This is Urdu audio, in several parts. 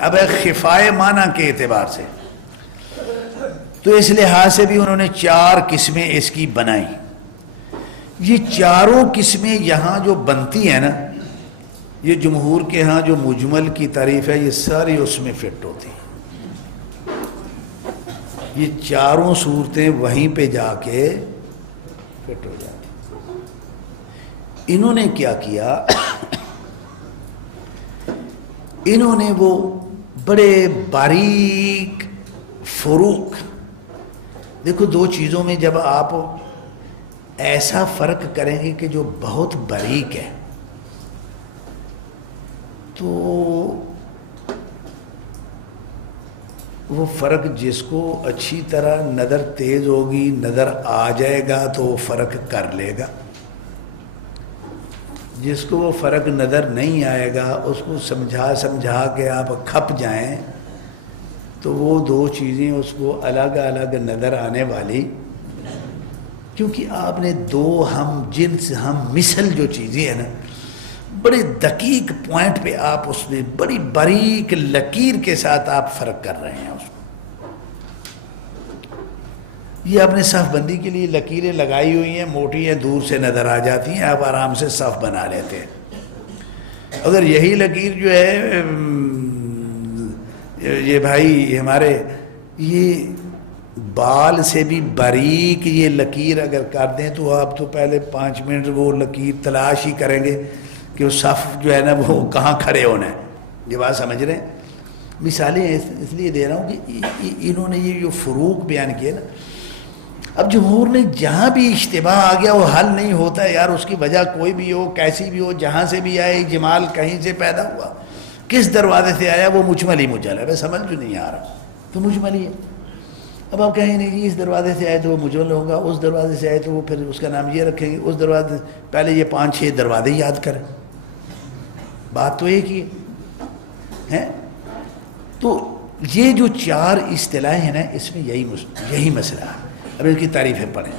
اب خفائے معنی کے اعتبار سے تو اس لحاظ سے بھی انہوں نے 4 قسمیں اس کی بنائی. یہ چاروں قسمیں یہاں جو بنتی ہیں نا، یہ جمہور کے ہاں جو مجمل کی تعریف ہے یہ ساری اس میں فٹ ہوتی ہیں. یہ چاروں صورتیں وہیں پہ جا کے فٹ ہو جاتی. انہوں نے کیا کیا، انہوں نے وہ بڑے باریک فروق، دیکھو 2 چیزوں میں جب آپ ایسا فرق کریں گے کہ جو بہت باریک ہے تو وہ فرق جس کو اچھی طرح نظر تیز ہوگی، نظر آ جائے گا تو وہ فرق کر لے گا. جس کو وہ فرق نظر نہیں آئے گا اس کو سمجھا کے آپ کھپ جائیں تو وہ 2 چیزیں اس کو الگ الگ نظر آنے والی، کیونکہ آپ نے 2 ہم جنس ہم مثل جو چیزیں ہیں نا، بڑے دقیق پوائنٹ پہ آپ اس میں بڑی باریک لکیر کے ساتھ آپ فرق کر رہے ہیں. اس کو یہ آپ نے صف بندی کے لیے لکیریں لگائی ہوئی ہیں، موٹی ہیں، دور سے نظر آ جاتی ہیں، آپ آرام سے صف بنا لیتے ہیں. اگر یہی لکیر جو ہے یہ بھائی ہمارے یہ بال سے بھی باریک یہ لکیر اگر کر دیں تو آپ تو پہلے 5 منٹ وہ لکیر تلاش ہی کریں گے کہ وہ صف جو ہے نا وہ کہاں کھڑے ہونا ہے. یہ بات سمجھ رہے ہیں؟ مثالیں اس لیے دے رہا ہوں کہ انہوں نے یہ جو فروق بیان کیے نا، اب جمہور نے جہاں بھی اشتباہ آ گیا وہ حل نہیں ہوتا یار، اس کی وجہ کوئی بھی ہو، کیسی بھی ہو، جہاں سے بھی آئے، جمال کہیں سے پیدا ہوا، کس دروازے سے آیا، وہ مجمل ہی مجل ہے. سمجھ جو نہیں آ رہا تو مجمل ہی ہے. اب آپ کہیں نہیں جی اس دروازے سے آئے تو وہ مجمل ہوگا، اس دروازے سے آئے تو وہ پھر اس کا نام یہ رکھیں گے، اس دروازے پہلے یہ 5-6 دروازے یاد کریں. بات تو ایک ہی ہے. تو یہ جو 4 اصطلاحیں ہیں نا اس میں یہی مسئلہ ہے. اب ان کی تعریفیں پڑھیں.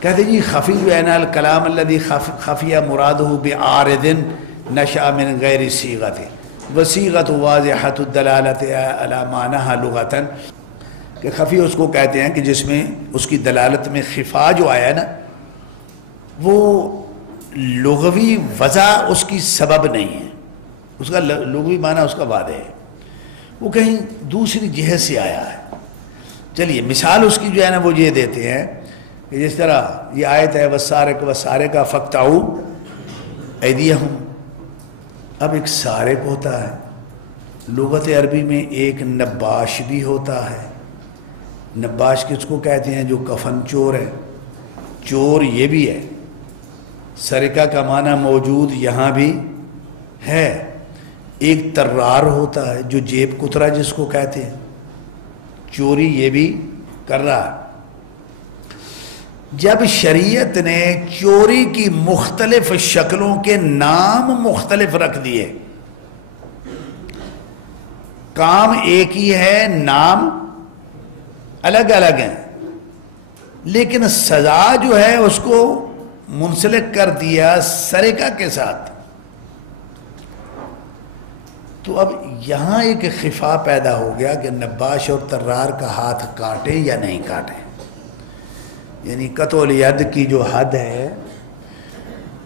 کہتے جی خفی جو ہے نا الکلام الذی خفیہ مرادہ بعارض نشأ من غیر صیغۃ وصیغۃ واضحۃ الدلالۃ علی معنیہا لغۃ، کہ خفی اس کو کہتے ہیں کہ جس میں اس کی دلالت میں خفا جو آیا ہے نا وہ لغوی وضع اس کی سبب نہیں ہے، اس کا لغوی معنی اس کا واضح ہے، وہ کہیں دوسری جہت سے آیا ہے. چلیے مثال اس کی جو ہے نا وہ یہ دیتے ہیں کہ جس طرح یہ آیت ہے والسارق فاقطعوا ایدیہم. اب ایک سارق ہوتا ہے، لغت عربی میں ایک نباش بھی ہوتا ہے. نباش کس کو کہتے ہیں؟ جو کفن چور ہے. چور یہ بھی ہے. سرقہ کا معنی موجود یہاں بھی ہے. ایک طرار ہوتا ہے جو جیب کترا جس کو کہتے ہیں، چوری یہ بھی کر رہا ہے. جب شریعت نے چوری کی مختلف شکلوں کے نام مختلف رکھ دیے، کام ایک ہی ہے، نام الگ الگ ہیں، لیکن سزا جو ہے اس کو منسلک کر دیا سرقہ کے ساتھ، تو اب یہاں ایک خفا پیدا ہو گیا کہ نباش اور طرار کا ہاتھ کاٹے یا نہیں کاٹے. یعنی قطع الید کی جو حد ہے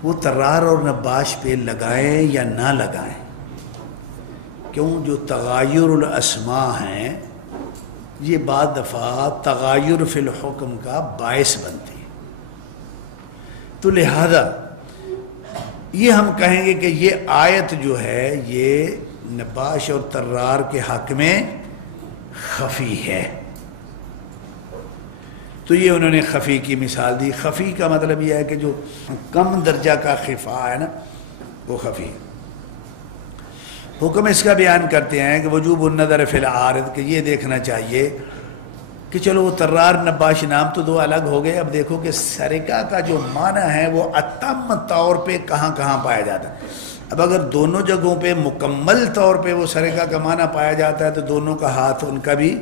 وہ طرار اور نباش پہ لگائیں یا نہ لگائیں. کیوں؟ جو تغیر الاسماء ہیں یہ بعض دفعہ تغیر فی الحکم کا باعث بنتی ہے. تو لہذا یہ ہم کہیں گے کہ یہ آیت جو ہے یہ نباش اور طرار کے حق میں خفی ہے. تو یہ انہوں نے خفی کی مثال دی. خفی کا مطلب یہ ہے کہ جو کم درجہ کا خفا ہے نا وہ خفی ہے. حکم اس کا بیان کرتے ہیں کہ وجوب النظر فی العارض، کہ یہ دیکھنا چاہیے کہ چلو وہ طرار نباش نام تو 2 الگ ہو گئے، اب دیکھو کہ سرقہ کا جو معنی ہے وہ اتم طور پہ کہاں کہاں پایا جاتا ہے. اب اگر دونوں جگہوں پہ مکمل طور پہ وہ سرقہ کا معنی پایا جاتا ہے تو دونوں کا ہاتھ ان کا بھی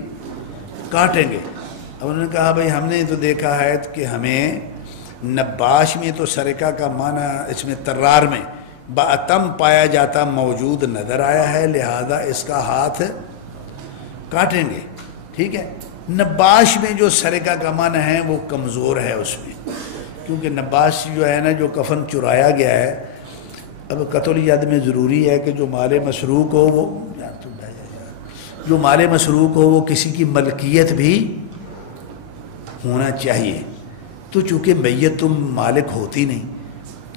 کاٹیں گے. اب انہوں نے کہا بھائی ہم نے تو دیکھا ہے کہ ہمیں نباش میں تو سرقہ کا معنی، اس میں طرار میں باتم پایا جاتا موجود نظر آیا ہے، لہذا اس کا ہاتھ کاٹیں گے. ٹھیک ہے. نباش میں جو سرقہ کا معنی ہے وہ کمزور ہے اس میں، کیونکہ نباش جو ہے نا جو کفن چرایا گیا ہے، اب قتل ید میں ضروری ہے کہ جو مال مسروق ہو وہ جو مال مسروق ہو وہ کسی کی ملکیت بھی ہونا چاہیے. تو چونکہ میت تم مالک ہوتی نہیں،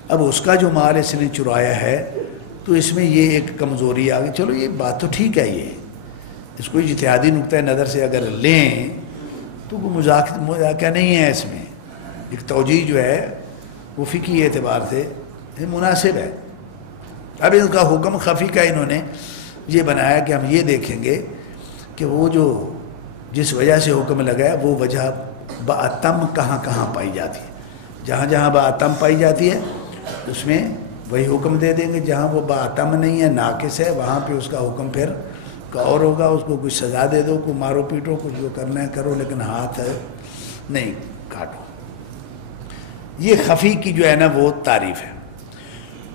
اب اس کا جو مال اس نے چرایا ہے تو اس میں یہ ایک کمزوری آ گئی. چلو یہ بات تو ٹھیک ہے، یہ اس کو اجتہادی نقطہ نظر سے اگر لیں تو کوئی مذاکرہ نہیں ہے، اس میں ایک توجیہ جو ہے وہ فقہی اعتبار سے مناسب ہے. اب ان کا حکم خفی کا انہوں نے یہ بنایا کہ ہم یہ دیکھیں گے کہ وہ جو جس وجہ سے حکم لگا ہے وہ وجہ باتم کہاں کہاں پائی جاتی ہے. جہاں جہاں باتم پائی جاتی ہے اس میں وہی حکم دے دیں گے، جہاں وہ باتم نہیں ہے ناقص ہے وہاں پہ اس کا حکم پھر اور ہوگا. اس کو کوئی سزا دے دو، کوئی مارو پیٹو، کچھ جو کرنا ہے کرو، لیکن ہاتھ نہیں کاٹو. یہ خفی کی جو ہے نا وہ تعریف ہے.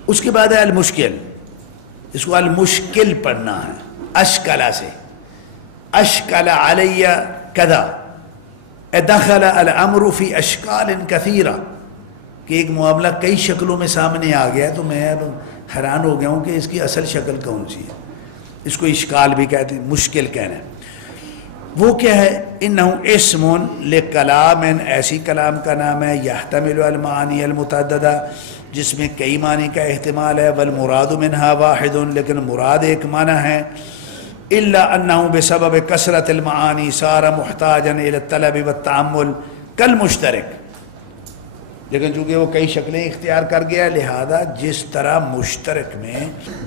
اس کے بعد ہے المشکل. اس کو المشکل پڑھنا ہے اشکلا سے. اشکل علی کذا دخل الامر فی اشکال کثیرہ، کہ ایک معاملہ کئی شکلوں میں سامنے آ گیا تو میں اب حیران ہو گیا ہوں کہ اس کی اصل شکل کون سی ہے. اس کو اشکال بھی کہتے ہیں، مشکل کہنا ہے. وہ کیا ہے؟ انہو اسم لکلام، ایسی کلام کا نام ہے یحتمل المعانی المتعددہ جس میں کئی معنی کا احتمال ہے، والمراد منہا واحد، لیکن مراد ایک معنی ہے. الا انہو بسبب کثرت المعانی صار محتاجا الی الطلب والتعمل کالمشترک، لیکن چونکہ وہ کئی شکلیں اختیار کر گیا لہذا جس طرح مشترک میں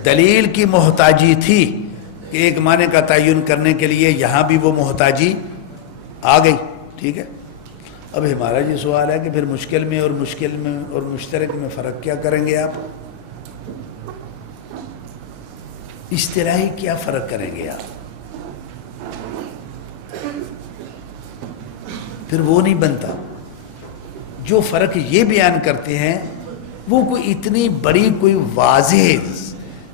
دلیل کی محتاجی تھی کہ ایک معنی کا تعین کرنے کے لیے، یہاں بھی وہ محتاجی آ گئی. ٹھیک ہے. اب ہمارا یہ سوال ہے کہ پھر مشکل میں اور مشترک میں فرق کیا کریں گے آپ؟ اصطلاحی کیا فرق کریں گے آپ؟ پھر وہ نہیں بنتا. جو فرق یہ بیان کرتے ہیں وہ کوئی اتنی بڑی کوئی واضح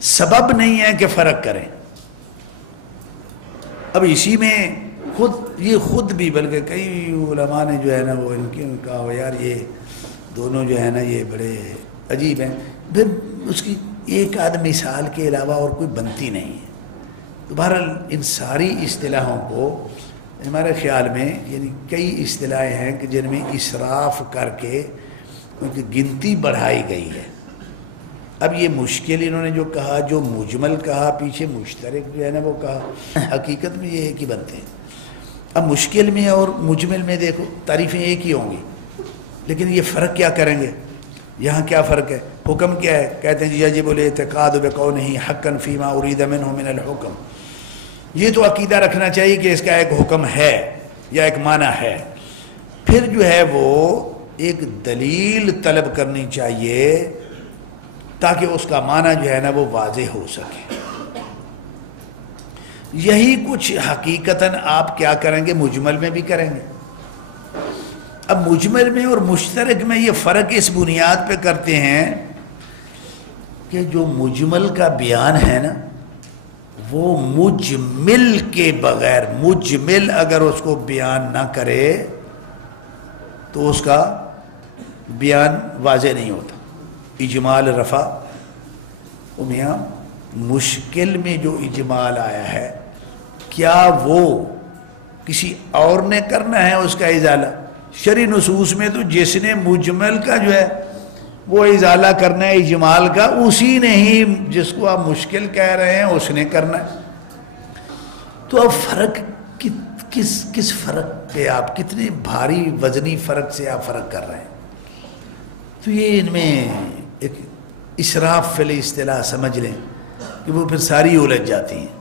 سبب نہیں ہے کہ فرق کریں. اب اسی میں خود بھی بلکہ کئی علماء نے جو ہے نا وہ ان کی کہا ہو یار یہ دونوں جو ہے نا یہ بڑے عجیب ہیں. پھر اس کی ایک آدھ مثال کے علاوہ اور کوئی بنتی نہیں ہے. تو بہرحال ان ساری اصطلاحوں کو ہمارے خیال میں یعنی کئی اصطلاحیں ہیں کہ جن میں اسراف کر کے ان کی گنتی بڑھائی گئی ہے. اب یہ مشکل انہوں نے جو کہا، جو مجمل کہا، پیچھے مشترک جو ہے نا وہ کہا، حقیقت میں یہ ایک ہی بنتے ہیں. اب مشکل میں اور مجمل میں دیکھو تعریفیں ایک ہی ہوں گی، لیکن یہ فرق کیا کریں گے؟ یہاں کیا فرق ہے؟ حکم کیا ہے؟ کہتے ہیں یجب الاعتقاد بقونہ حقا فیما ارید منہ من الحکم. یہ تو عقیدہ رکھنا چاہیے کہ اس کا ایک حکم ہے یا ایک معنی ہے. پھر جو ہے وہ ایک دلیل طلب کرنی چاہیے تاکہ اس کا معنی جو ہے نا وہ واضح ہو سکے. یہی کچھ حقیقتاً آپ کیا کریں گے؟ مجمل میں بھی کریں گے. اب مجمل میں اور مشترک میں یہ فرق اس بنیاد پہ کرتے ہیں کہ جو مجمل کا بیان ہے نا وہ مجمل کے بغیر، مجمل اگر اس کو بیان نہ کرے تو اس کا بیان واضح نہیں ہوتا. اجمال رفع میاں مشکل میں جو اجمال آیا ہے کیا وہ کسی اور نے کرنا ہے اس کا ازالہ؟ شرعی نصوص میں تو جس نے مجمل کا جو ہے وہ ازالہ کرنا ہے اجمال کا، اسی نے ہی جس کو آپ مشکل کہہ رہے ہیں اس نے کرنا ہے. تو اب فرق کس فرق پہ آپ کتنے بھاری وزنی فرق سے آپ فرق کر رہے ہیں؟ تو یہ ان میں ایک اسراف فی الاصطلاح سمجھ لیں کہ وہ پھر ساری الجھ جاتی ہیں.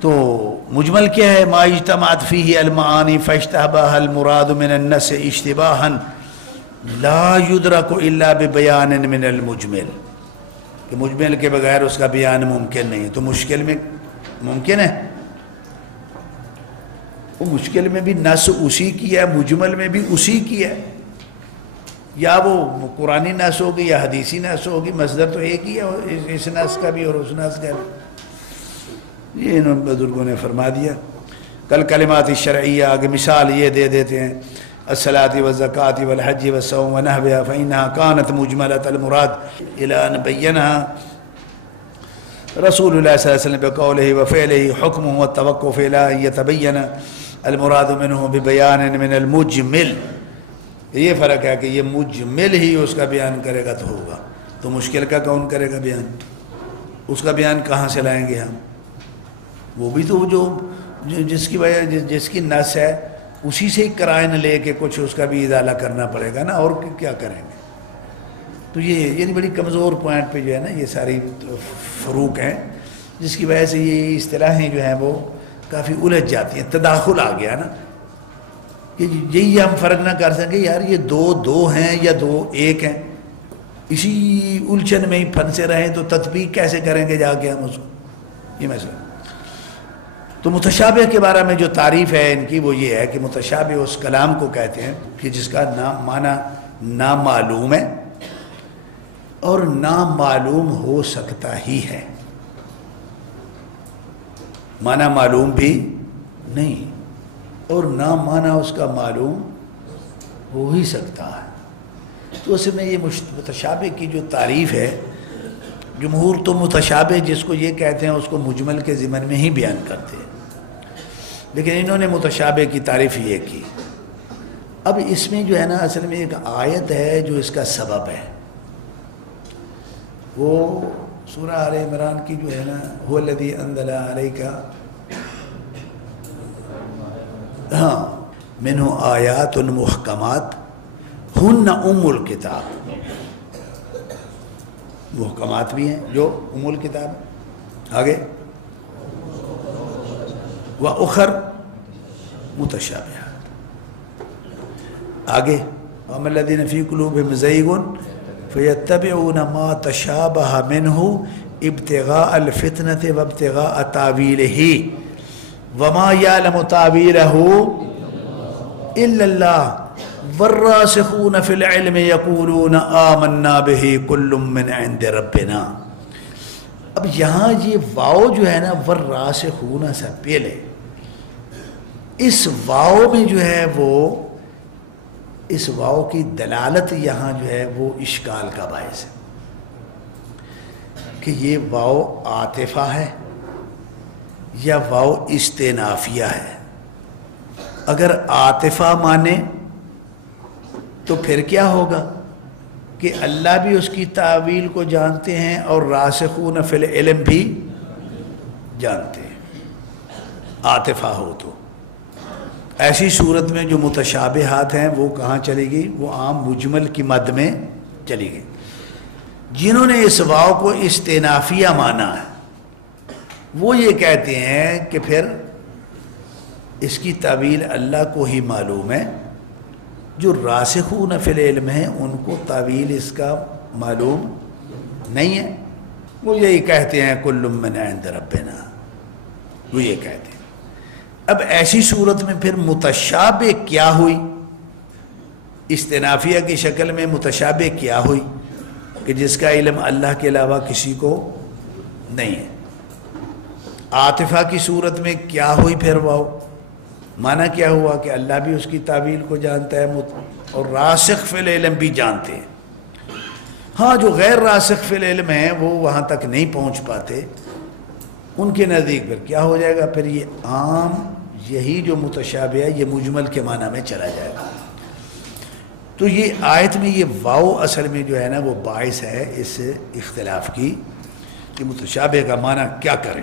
تو مجمل کیا ہے؟ ما اجتمعت فیہ المعانی فاشتبہ المراد من النص اشتباہا لا یدرک الا ببیان من المجمل، کہ مجمل کے بغیر اس کا بیان ممکن نہیں ہے. تو مشکل میں ممکن ہے، وہ مشکل میں بھی نص اسی کی ہے، مجمل میں بھی اسی کی ہے. یا وہ قرآنی نص ہوگی یا حدیثی نص ہوگی، مصدر تو ایک ہی ہے اس نص کا بھی اور اس نص کا بھی. یہ انہوں بزرگوں نے فرما دیا. کل کلمات شرعیہ آگے مثال یہ دے دیتے ہیں، الصلاۃ والزکاۃ والحج والصوم ونحوها فإنها كانت مجملة المراد إلى أن بينها رسول الله صلی اللہ علیہ وسلم بقوله وفعله حكمه والتوقف إلى أن يتبين المراد منه ببيان من المجمل. یہ فرق ہے کہ یہ مجمل ہی اس کا بیان کرے گا تو ہوگا، تو مشکل کا کون کرے گا بیان؟ اس کا بیان کہاں سے لائیں گے ہم؟ وہ بھی تو جو جس کی وجہ جس کی نص ہے اسی سے ہی قرائن لے کے کچھ اس کا بھی ازالہ کرنا پڑے گا نا، اور کیا کریں گے؟ تو یہ یعنی بڑی کمزور پوائنٹ پہ جو ہے نا یہ ساری فروق ہیں، جس کی وجہ سے یہ اصطلاحیں جو ہیں وہ کافی الجھ جاتی ہیں. تداخل آ گیا نا کہ یہی ہم فرق نہ کر سکیں یار یہ دو ہیں یا دو ایک ہیں، اسی الجھن میں ہی پھنسے رہیں تو تطبیق کیسے کریں گے جا کے ہم اس کو؟ یہ مسئلہ. تو متشابہ کے بارے میں جو تعریف ہے ان کی وہ یہ ہے کہ متشابہ اس کلام کو کہتے ہیں کہ جس کا معنی نامعلوم ہے اور نامعلوم ہو سکتا ہی ہے، معنی معلوم بھی نہیں اور نہ معنی اس کا معلوم ہو ہی سکتا ہے. تو اس میں یہ متشابہ کی جو تعریف ہے، جمہور تو متشابہ جس کو یہ کہتے ہیں اس کو مجمل کے ضمن میں ہی بیان کرتے ہیں، لیکن انہوں نے متشابہ کی تعریف یہ کی. اب اس میں جو ہے نا اصل میں ایک آیت ہے جو اس کا سبب ہے، وہ سورہ آل عمران کی جو ہے نا هو الذی انزل علیک منہ آیات محکمات ہن ام الکتاب. محکمات بھی ہیں جو ام الکتاب، آگے وَأُخَرْ متشابہات، آگے وَأَمَّا الَّذِينَ فِي قُلُوبِهِمْ زَيْغٌ فَيَتَّبِعُونَ مَا تَشَابَهَ مِنْهُ ابْتِغَاءَ الْفِتْنَةِ وَابْتِغَاءَ تَأْوِيلِهِ وَمَا يَعْلَمُ تَأْوِيلَهُ إِلَّا اللَّهُ وَالرَّاسِخُونَ فِي الْعِلْمِ يَقُولُونَ آمَنَّا بِهِ كُلٌّ مِّنْ عِندِ رَبِّنَا. اب یہاں یہ واو جو ہے نا وَالرَّاسِخُونَ سے پہلے، اس واو میں جو ہے وہ اس واو کی دلالت یہاں جو ہے وہ اشکال کا باعث ہے کہ یہ واو عاطفہ ہے یا واو استئنافیہ ہے. اگر عاطفہ مانے تو پھر کیا ہوگا کہ اللہ بھی اس کی تعویل کو جانتے ہیں اور راسخون فی العلم بھی جانتے ہیں. عاطفہ ہو تو ایسی صورت میں جو متشابہات ہیں وہ کہاں چلی گئی؟ وہ عام مجمل کی مد میں چلی گئی. جنہوں نے اس واو کو استئنافیہ مانا ہے وہ یہ کہتے ہیں کہ پھر اس کی تعویل اللہ کو ہی معلوم ہے، جو راسخون فی العلم ہیں ان کو تعویل اس کا معلوم نہیں ہے. وہ یہی کہتے ہیں کل من عند ربنا، وہ یہ کہتے ہیں. اب ایسی صورت میں پھر متشابہ کیا ہوئی؟ استئنافیہ کی شکل میں متشابہ کیا ہوئی کہ جس کا علم اللہ کے علاوہ کسی کو نہیں ہے. عاطفہ کی صورت میں کیا ہوئی پھر واو؟ معنی کیا ہوا کہ اللہ بھی اس کی تعویل کو جانتا ہے اور راسخ فی العلم بھی جانتے ہیں. ہاں جو غیر راسخ فی العلم ہیں وہ وہاں تک نہیں پہنچ پاتے، ان کے نزدیک پھر کیا ہو جائے گا؟ پھر یہ عام یہی جو متشابہ ہے یہ مجمل کے معنی میں چلا جائے گا. تو یہ آیت میں یہ واو اصل میں جو ہے نا وہ باعث ہے اس اختلاف کی کہ متشابہ کا معنی کیا کریں.